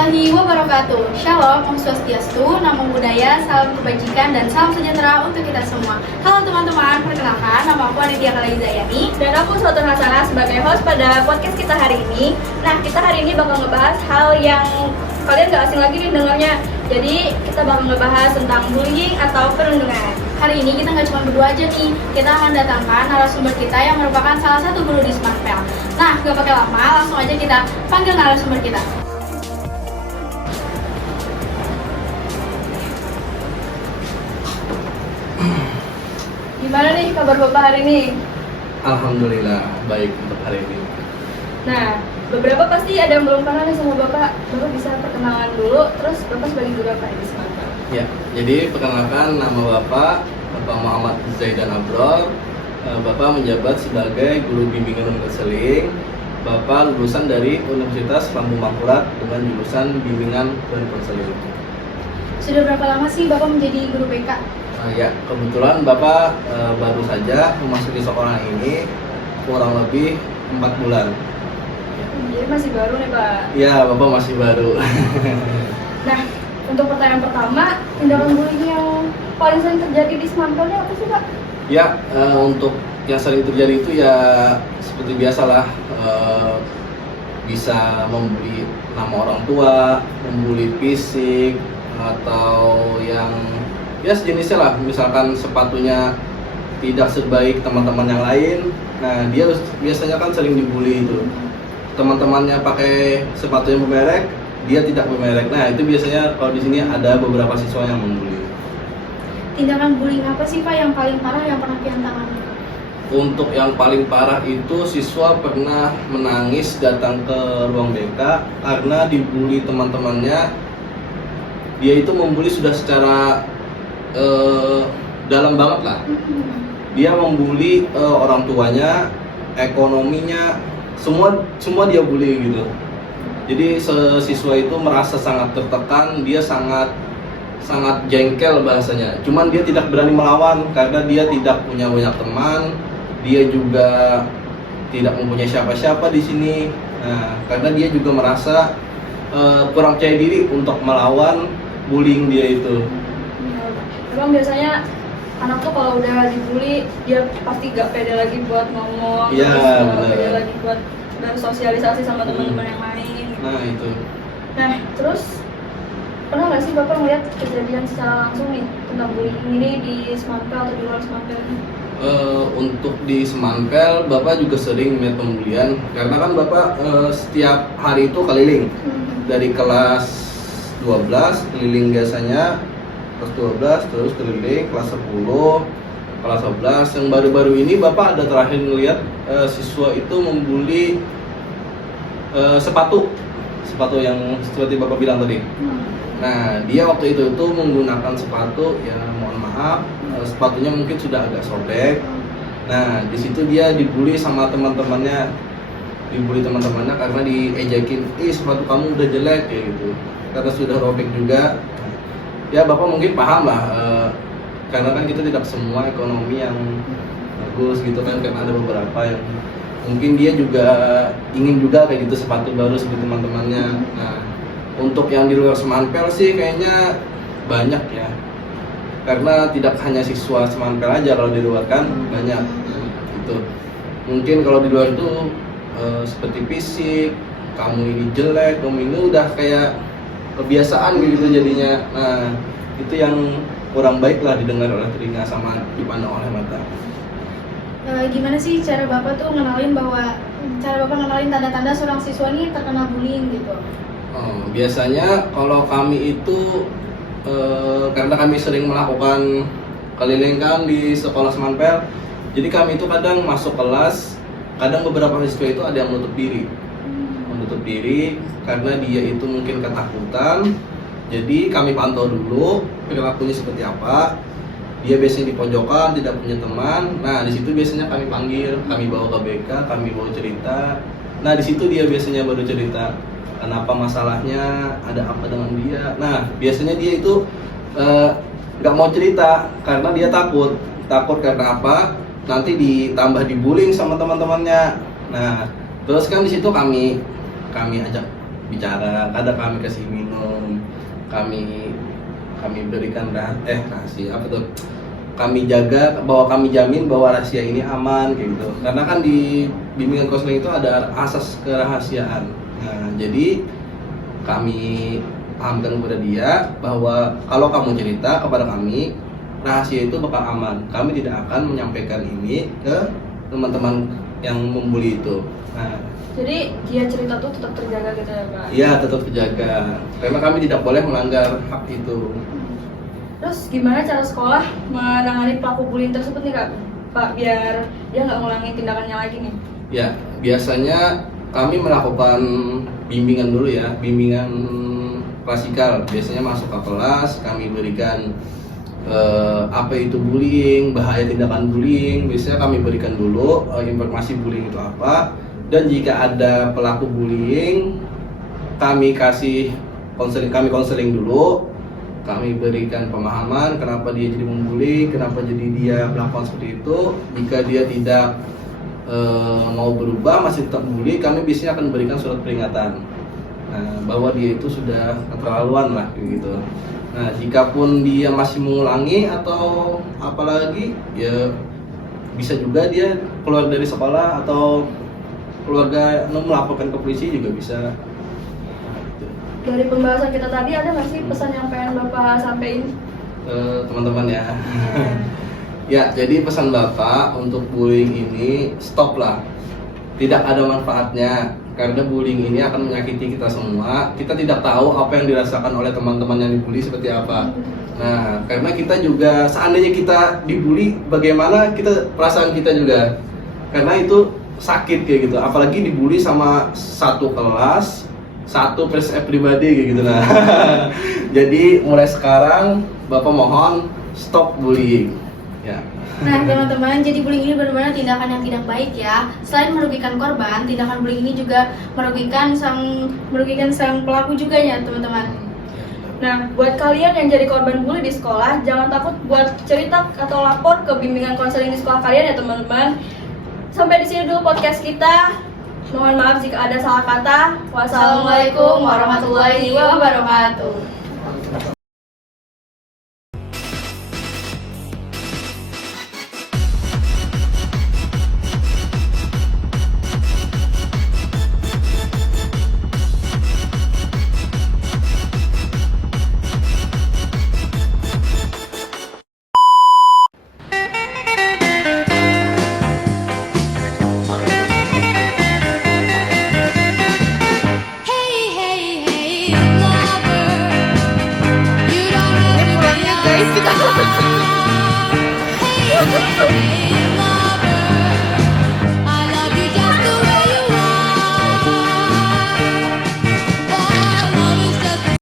warahmatullahi wabarakatuh. Shalom, Om Swastiastu, Namo Buddhaya, salam kebajikan dan salam sejahtera untuk kita semua. Halo teman-teman, perkenalkan nama aku Aditya Kalaizayani Dan aku Suatu Hasanah sebagai host pada podcast kita hari ini. Nah, kita hari ini bakal ngebahas hal yang kalian gak asing lagi nih dengarnya. Jadi, kita bakal ngebahas tentang bullying atau perundungan. Hari ini kita nggak cuma berdua aja nih, kita akan datangkan narasumber kita yang merupakan salah satu guru di Smartpel. Nah, gak pakai lama, langsung aja kita panggil narasumber kita. Gimana nih kabar Bapak hari ini? Alhamdulillah baik untuk hari ini. Nah, beberapa pasti ada yang belum kenal nih sama Bapak. Bapak bisa perkenalan dulu, terus Bapak sebagai guru apa di Smartpel? Ya, jadi perkenalkan nama Bapak Muhammad Zaidan Abror. Bapak menjabat sebagai guru bimbingan dan konseling. Bapak lulusan dari Universitas Lambung Mangkurat dengan jurusan bimbingan dan konseling. Sudah berapa lama sih Bapak menjadi guru BK? Ya, kebetulan Bapak baru saja memasuki sekolah ini kurang lebih 4 bulan. Jadi masih baru nih Pak. Ya, Bapak masih baru. Nah, untuk pertanyaan pertama, tindakan bullying yang paling sering terjadi di Smartpel apa sih Pak? Ya, untuk yang sering terjadi itu ya seperti biasalah, bisa membuli nama orang tua, membuli fisik, atau yang ya sejenisnya lah. Misalkan sepatunya tidak sebaik teman-teman yang lain, nah dia biasanya kan sering dibully itu. Teman-temannya pakai sepatu yang bermerek, dia tidak bermerek. Nah itu biasanya kalau di sini ada beberapa siswa yang membuli. Tindakan bullying apa sih Pak yang paling parah yang pernah Pian tangani? Untuk yang paling parah itu siswa pernah menangis datang ke ruang BK karena dibully teman-temannya. Dia itu membuli sudah secara dalam banget lah. Dia membuli orang tuanya, ekonominya, semua dia bully gitu. Jadi siswa itu merasa sangat tertekan, dia sangat jengkel bahasanya. Cuman dia tidak berani melawan karena dia tidak punya banyak teman, dia juga tidak mempunyai siapa-siapa di sini. Nah, karena dia juga merasa kurang percaya diri untuk melawan bullying dia itu. Emang biasanya anak tuh kalau udah dibully, dia pasti gak pede lagi buat ngomong, Iya, terus bener. gak pede lagi buat bersosialisasi sama teman-teman yang lain. Nah itu. Nah, terus pernah nggak sih Bapak ngeliat kejadian secara langsung nih tentang bullying ini di Smartpel atau di luar Smartpel ini? Untuk di Smartpel, Bapak juga sering melihat pembulian karena kan Bapak setiap hari itu keliling dari kelas 12 keliling biasanya, kelas 12 terus keliling kelas 10, kelas 11. Yang baru-baru ini Bapak ada terakhir melihat siswa itu membuli sepatu yang seperti Bapak bilang tadi. Nah, dia waktu itu menggunakan sepatu, ya mohon maaf, sepatunya mungkin sudah agak sobek. Nah, di situ dia dibully sama teman-temannya, karena diejekin, sepatu kamu udah jelek kayak gitu, karena sudah robek juga. Ya Bapak mungkin paham lah, karena kan kita tidak semua ekonomi yang bagus gitu kan ada beberapa yang mungkin dia juga ingin juga kayak gitu sepatu baru seperti teman-temannya. Nah, untuk yang di luar Smartpel sih kayaknya banyak ya, karena tidak hanya siswa Smartpel aja, kalau di luar kan banyak gitu. Mungkin kalau di luar itu seperti fisik, kamu ini jelek, kamu ini udah kayak kebiasaan gitu jadinya. Nah itu yang kurang baik lah didengar oleh telinga sama dipandang oleh mata. Gimana sih cara Bapak ngenalin tanda-tanda seorang siswa ini terkena bullying gitu? Biasanya kalau kami itu karena kami sering melakukan keliling kan di sekolah Smartpel, jadi kami itu kadang masuk kelas, kadang beberapa siswa itu ada yang menutup diri karena dia itu mungkin ketakutan. Jadi kami pantau dulu perilakunya seperti apa. Dia biasanya di pojokan, tidak punya teman. Nah di situ biasanya kami panggil, kami bawa ke BK, kami bawa cerita. Nah di situ dia biasanya baru cerita kenapa masalahnya, ada apa dengan dia. Nah biasanya dia itu nggak mau cerita karena dia takut karena apa? Nanti ditambah dibullying sama teman-temannya. Nah terus kan di situ kami ajak bicara, kadang kami kasih minum, kami berikan rahasia apa tuh, kami jaga bahwa kami jamin bahwa rahasia ini aman kayak gitu, karena kan di bimbingan konseling itu ada asas kerahasiaan. Nah jadi kami pahamkan kepada dia bahwa kalau kamu cerita kepada kami, rahasia itu bakal aman, kami tidak akan menyampaikan ini ke teman-teman yang membuli itu. Nah, jadi dia cerita tuh tetap terjaga gitu ya Pak? iya tetap terjaga, karena kami tidak boleh melanggar hak itu. Terus gimana cara sekolah menangani pelaku bullying tersebut nih Kak? Pak, biar dia nggak ngulangin tindakannya lagi nih. Ya, biasanya kami melakukan bimbingan dulu ya, bimbingan klasikal. Biasanya masuk ke kelas, kami berikan apa itu bullying, bahaya tindakan bullying. Biasanya kami berikan dulu informasi bullying itu apa. Dan jika ada pelaku bullying, kami kasih konseling dulu. Kami berikan pemahaman kenapa dia jadi membuli, kenapa jadi dia melakukan seperti itu. Jika dia tidak mau berubah, masih tetap membuli, kami biasanya akan berikan surat peringatan. Nah, bahwa dia itu sudah keterlaluan lah gitu. Nah, jikapun dia masih mengulangi atau apalagi, ya bisa juga dia keluar dari sekolah atau keluarga melaporkan ke polisi juga bisa. Dari pembahasan kita tadi ada nggak sih pesan yang pengen Bapak sampaikan Ke teman-teman ya? Ya, jadi pesan Bapak untuk bullying ini stop lah. Tidak ada manfaatnya, karena bullying ini akan menyakiti kita semua. Kita tidak tahu apa yang dirasakan oleh teman-teman yang dibully seperti apa. Nah, karena kita juga seandainya kita dibully, bagaimana perasaan kita juga? Karena itu sakit kayak gitu. Apalagi dibully sama satu kelas, satu pribadi kayak gitu. Nah, jadi mulai sekarang Bapak mohon stop bullying. Ya. Nah teman-teman, jadi bullying ini benar-benar tindakan yang tidak baik ya. Selain merugikan korban, tindakan bullying ini juga merugikan sang pelaku juga ya teman-teman. Nah, buat kalian yang jadi korban bully di sekolah, jangan takut buat cerita atau lapor ke bimbingan konseling di sekolah kalian ya teman-teman. Sampai di sini dulu podcast kita. Mohon maaf jika ada salah kata. Wassalamualaikum warahmatullahi wabarakatuh. Hey, hey, hey, lover.